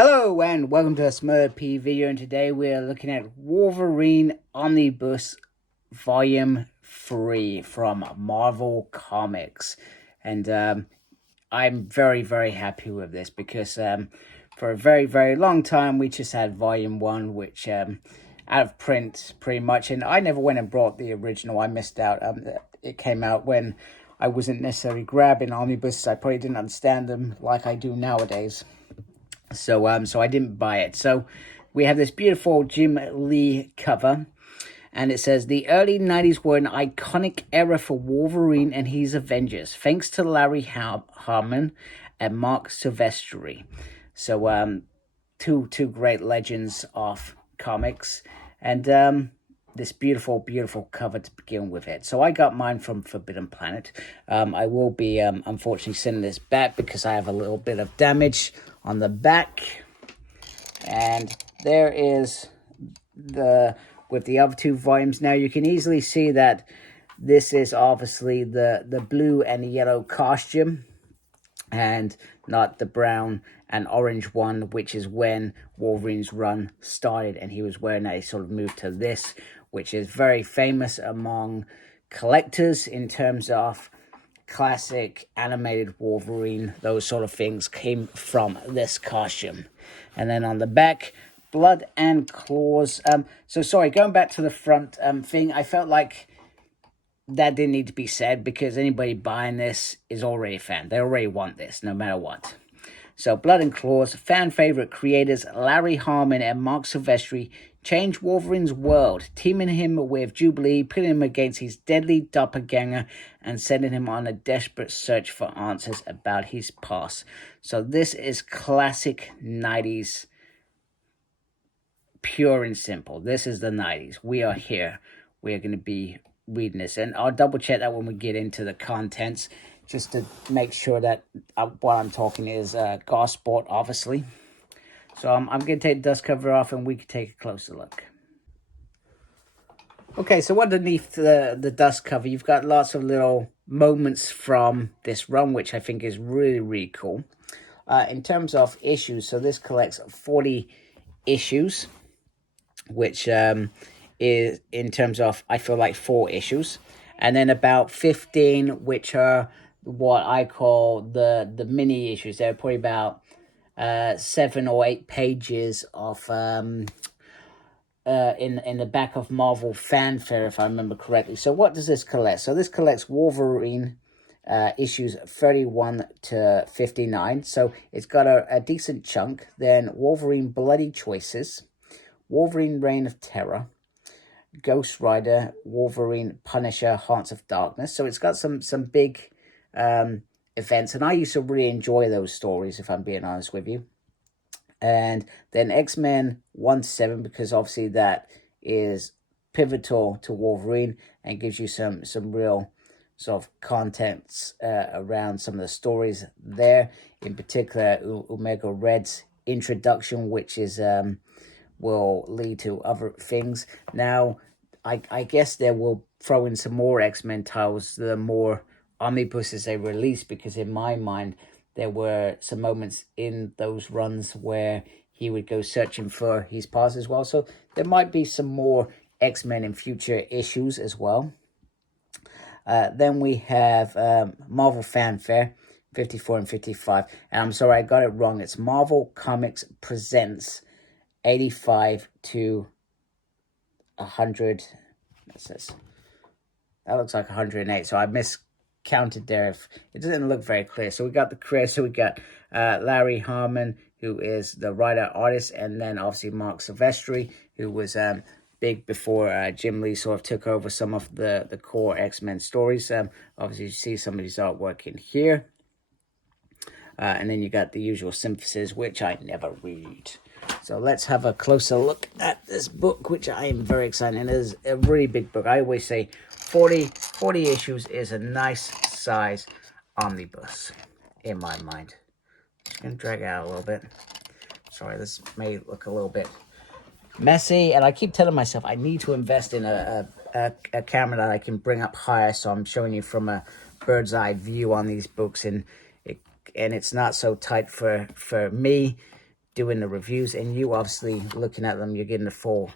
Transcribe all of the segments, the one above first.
Hello and welcome to a Smurd P video, and today we are looking at Wolverine Omnibus Volume 3 from Marvel Comics. And I'm very happy with this because for a very long time we just had Volume 1, which out of print pretty much, and I never went and brought the original. I missed out. It came out when I wasn't necessarily grabbing omnibuses. I probably didn't understand them like I do nowadays. So I didn't buy it. So we have this beautiful Jim Lee cover, and it says, the early 90s were an iconic era for Wolverine and his Avengers, thanks to Larry Hama and Marc Silvestri. So two great legends of comics, and this beautiful cover to begin with it. So I got mine from Forbidden Planet. I will be unfortunately sending this back because I have a little bit of damage on the back. And there is with the other two volumes. Now you can easily see that this is obviously the blue and the yellow costume, and not the brown and orange one, which is when Wolverine's run started, and he was wearing a sort of move to this, which is very famous among collectors in terms of classic animated Wolverine. Those sort of things came from this costume. And then on the back, blood and claws. So sorry, going back to the front thing, I felt like that didn't need to be said because anybody buying this is already a fan. They already want this, no matter what. So, Blood and Claws, fan favorite creators Larry Hama and Marc Silvestri change Wolverine's world, teaming him with Jubilee, pitting him against his deadly doppelganger, and sending him on a desperate search for answers about his past. So this is classic 90s, pure and simple. This is the 90s. We are here. We are going to be reading this, and I'll double check that when we get into the contents, just to make sure that what I'm talking is Gosport, obviously. So I'm going to take the dust cover off and we can take a closer look. Okay, so underneath the dust cover, you've got lots of little moments from this run, which I think is really cool. In terms of issues, so this collects 40 issues, which is in terms of, I feel like 4 issues. And then about 15, which are what I call the mini issues. They're probably about 7 or 8 pages of in the back of Marvel Fanfare, if I remember correctly. So what does this collect? So this collects Wolverine issues 31 to 59. So it's got a decent chunk. Then Wolverine Bloody Choices, Wolverine Reign of Terra, Ghost Rider, Wolverine, Punisher, Hearts of Darkness. So it's got some big events, and I used to really enjoy those stories, if I'm being honest with you. And then X-Men 1-7, because obviously that is pivotal to Wolverine and gives you some real sort of contents around some of the stories there. In particular, Omega Red's introduction, which is will lead to other things. Now, I guess they will throw in some more X-Men titles, the more omnibuses they release, because in my mind, there were some moments in those runs where he would go searching for his past as well. So there might be some more X-Men in future issues as well. Then we have Marvel Fanfare 54 and 55. And I'm sorry, I got it wrong. It's Marvel Comics Presents 85 to 100. That looks like 108. So I miscounted there. If it doesn't look very clear. So we got the creator. So we got Larry Hama, who is the writer artist, and then obviously Marc Silvestri, who was big before Jim Lee sort of took over some of the core X-Men stories. Obviously you see some of his artwork in here. And then you got the usual synthesis, which I never read. So let's have a closer look at this book, which I am very excited. And it is a really big book. I always say 40 issues is a nice size omnibus in my mind. Just going to drag it out a little bit. Sorry, this may look a little bit messy. And I keep telling myself I need to invest in a camera that I can bring up higher. So I'm showing you from a bird's eye view on these books. And it's not so tight for me doing the reviews, and you obviously looking at them, you're getting the full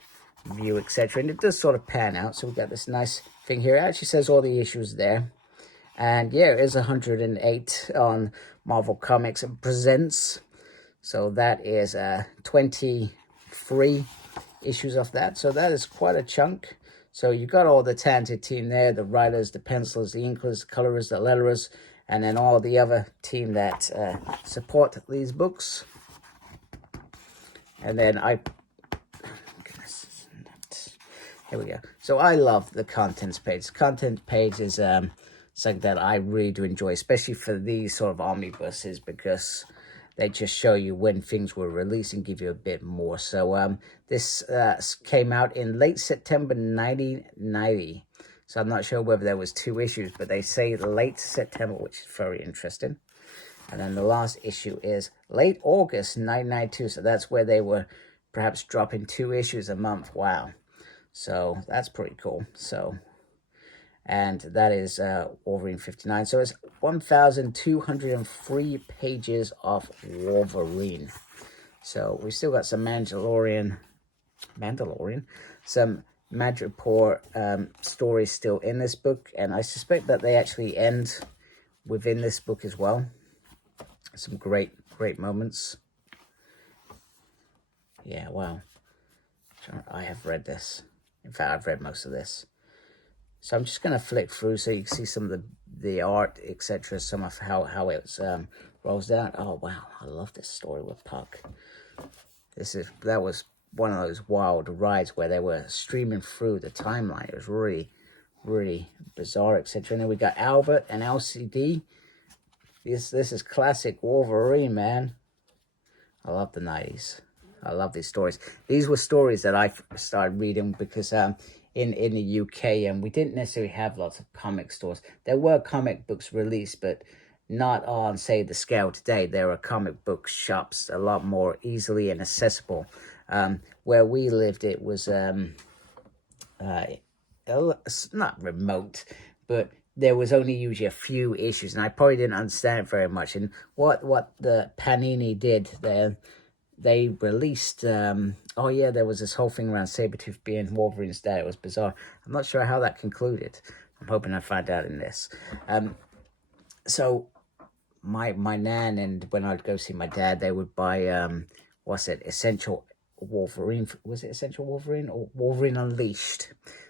view, etc. And it does sort of pan out. So we got this nice thing here. It actually says all the issues there. And yeah, it is 108 on Marvel Comics Presents. So that is 23 issues of that. So that is quite a chunk. So you got all the talented team there, the writers, the pencilers, the inkers, the colorers, the letterers, and then all the other team that support these books. And then here we go. So I love the contents page. Content page is something that I really do enjoy, especially for these sort of omnibuses, because they just show you when things were released and give you a bit more. So this came out in late September 1990. So I'm not sure whether there was 2 issues, but they say late September, which is very interesting. And then the last issue is late August 1992. So that's where they were perhaps dropping 2 issues a month. Wow. So that's pretty cool. So, and that is Wolverine 59. So it's 1,203 pages of Wolverine. So we still got some Mandalorian, some Madripoor stories still in this book. And I suspect that they actually end within this book as well. Some great moments. Yeah, wow. I have read this. In fact, I've read most of this. So I'm just going to flick through so you can see some of the art, etc. Some of how it rolls down. Oh, wow. I love this story with Puck. That was one of those wild rides where they were streaming through the timeline. It was really, really bizarre, etc. And then we got Albert and Elsie-Dee. This is classic Wolverine, man. I love the 90s. I love these stories. These were stories that I started reading because in the UK, and we didn't necessarily have lots of comic stores. There were comic books released, but not on, say, the scale today. There are comic book shops a lot more easily and accessible. Where we lived, it was not remote, but there was only usually a few issues, and I probably didn't understand it very much. And what the Panini did there, they released, oh yeah, there was this whole thing around Sabretooth being Wolverine's dad. It was bizarre. I'm not sure how that concluded. I'm hoping I find out in this. So my nan, and when I'd go see my dad, they would buy, Essential Wolverine. Was it Essential Wolverine or Wolverine Unleashed?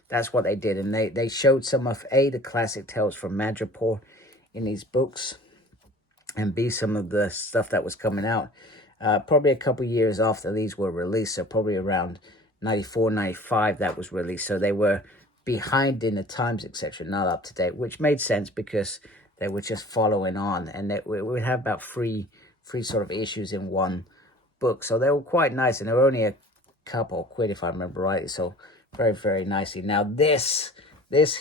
That's what they did. And they showed some of the classic tales from Madripoor in these books, and B, some of the stuff that was coming out. Probably a couple years after these were released, so probably around 94, 95 that was released. So they were behind in the times, etc., not up to date, which made sense because they were just following on. And we would have about three sort of issues in one book. So they were quite nice, and they were only a couple quid, if I remember rightly. So very, very nicely. Now this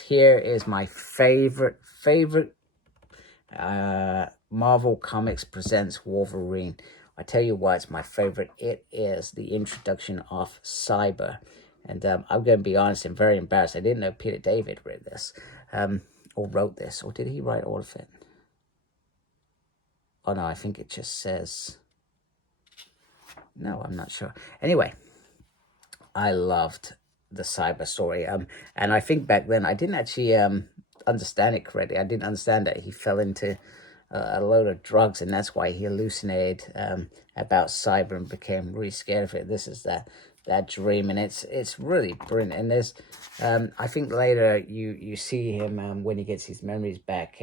here is my favorite Marvel Comics Presents Wolverine. I tell you why it's my favorite. It is the introduction of Cyber. And I'm going to be honest, I'm very embarrassed. I didn't know Peter David read this, or wrote this, or did he write all of it? Oh no, I think it just says, no, I'm not sure. Anyway, I loved the Cyber story. And I think back then I didn't actually understand it correctly. I didn't understand that he fell into a load of drugs, and that's why he hallucinated about Cyber and became really scared of it. This is that dream, and it's really brilliant. And there's I think later you see him when he gets his memories back,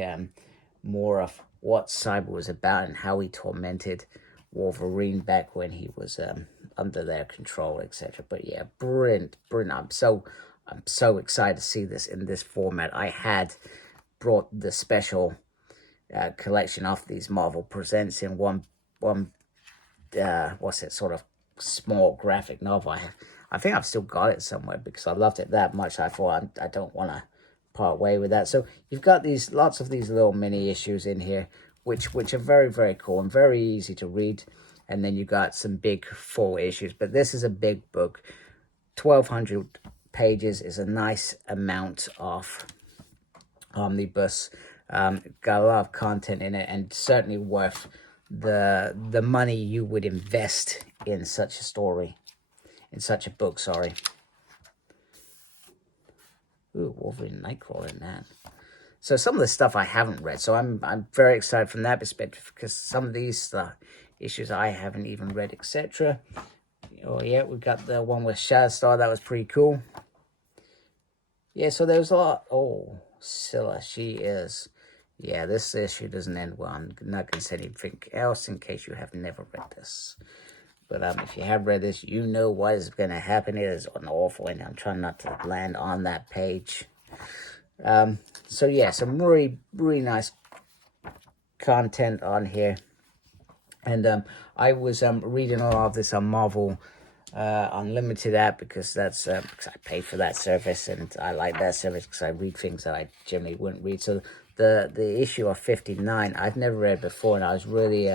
more of what Cyber was about and how he tormented Wolverine back when he was under their control, etc. But yeah, brilliant. I'm so excited to see this in this format. I had brought the special collection of these Marvel Presents in one sort of small graphic novel. I think I've still got it somewhere because I loved it that much. I thought I don't want to part way with that. So you've got lots of these little mini issues in here, which are very, very cool and very easy to read. And then you got some big full issues, but this is a big book. 1,200 pages is a nice amount of omnibus. Got a lot of content in it, and certainly worth the money you would invest in such a story, in such a book, sorry. Ooh, Wolverine Nightcrawler in that. So some of the stuff I haven't read, so I'm very excited from that perspective, because some of these issues I haven't even read, etc. Oh yeah, we got the one with Shatterstar, that was pretty cool. Yeah, so there's a lot. Oh, Scylla, she is. Yeah, this issue doesn't end well. I'm not going to say anything else in case you have never read this. But if you have read this, you know what is going to happen. It is an awful end. I'm trying not to land on that page. So yeah, some really, really nice content on here. And I was reading a lot of this on Marvel Unlimited app, because that's because I pay for that service, and I like that service because I read things that I generally wouldn't read. So the issue of 59 I've never read before, and I was really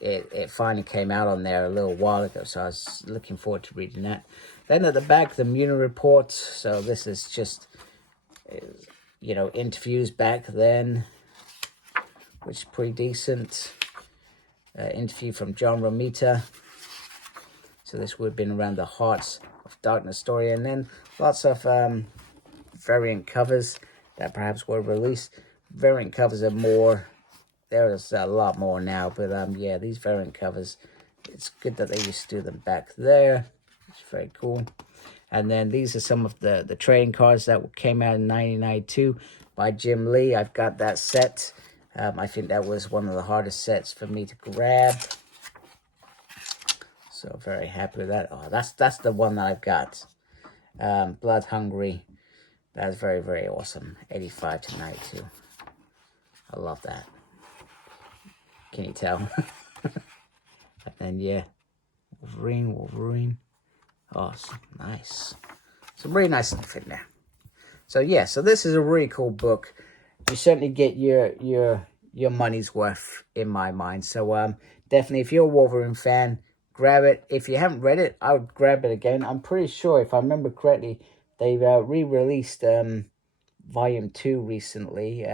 it finally came out on there a little while ago, so I was looking forward to reading that. Then at the back, the Muni Report. So this is just you know, interviews back then, which is pretty decent. Interview from John Romita. So this would have been around the Hearts of Darkness story. And then lots of variant covers that perhaps were released. Variant covers are more, there's a lot more now. But yeah, these variant covers, it's good that they used to do them back there. It's very cool. And then these are some of the trading cards that came out in 1992 by Jim Lee. I've got that set. I think that was one of the hardest sets for me to grab. So very happy with that. Oh, that's the one that I've got. Blood Hungry. That's very, very awesome. 85 to 92. I love that. Can you tell? And yeah, Wolverine. Oh, nice. Some really nice stuff in there. So yeah, so this is a really cool book. You certainly get your money's worth in my mind. So definitely, if you're a Wolverine fan, grab it. If you haven't read it, I would grab it again. I'm pretty sure, if I remember correctly, they've re-released Volume 2 recently.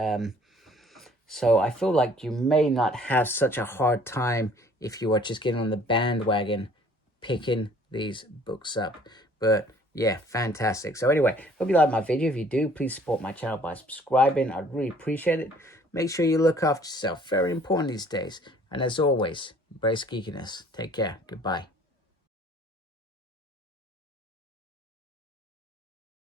So I feel like you may not have such a hard time if you are just getting on the bandwagon picking these books up. But yeah, fantastic. So anyway, hope you like my video. If you do, please support my channel by subscribing. I'd really appreciate it. Make sure you look after yourself. Very important these days. And as always, embrace geekiness. Take care. Goodbye.